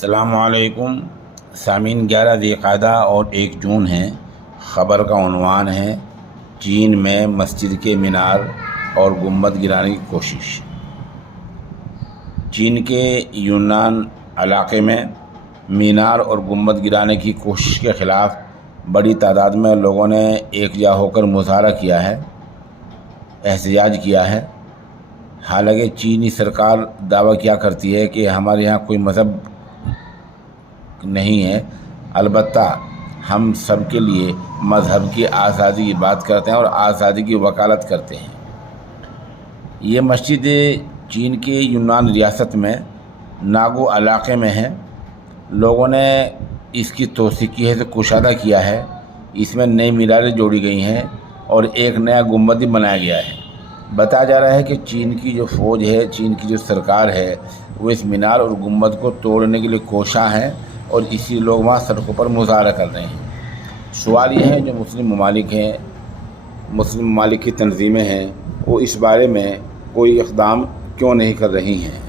السلام علیکم سامعین، 11 ذی القعدہ اور 1 جون ہے۔ خبر کا عنوان ہے چین میں مسجد کے مینار اور گنبد گرانے کی کوشش۔ چین کے یونان علاقے میں مینار اور گنبد گرانے کی کوشش کے خلاف بڑی تعداد میں لوگوں نے یکجا ہو کر مظاہرہ کیا ہے، احتجاج کیا ہے۔ حالانکہ چینی سرکار دعویٰ کیا کرتی ہے کہ ہمارے یہاں کوئی مذہب نہیں ہے، البتہ ہم سب کے لیے مذہب کی آزادی کی بات کرتے ہیں اور آزادی کی وکالت کرتے ہیں۔ یہ مسجد چین کے یونان ریاست میں ناگو علاقے میں ہے۔ لوگوں نے اس کی توسیع کی ہے، کشادہ کیا ہے۔ اس میں نئی میناریں جوڑی گئی ہیں اور ایک نیا گنبد بھی بنایا گیا ہے۔ بتایا جا رہا ہے کہ چین کی جو فوج ہے، چین کی جو سرکار ہے، وہ اس مینار اور گنبد کو توڑنے کے لیے کوشاں ہیں اور اسی لوگ وہاں سڑکوں پر مظاہرہ کر رہے ہیں۔ سوال یہ ہے جو مسلم ممالک ہیں، مسلم ممالک کی تنظیمیں ہیں، وہ اس بارے میں کوئی اقدام کیوں نہیں کر رہی ہیں؟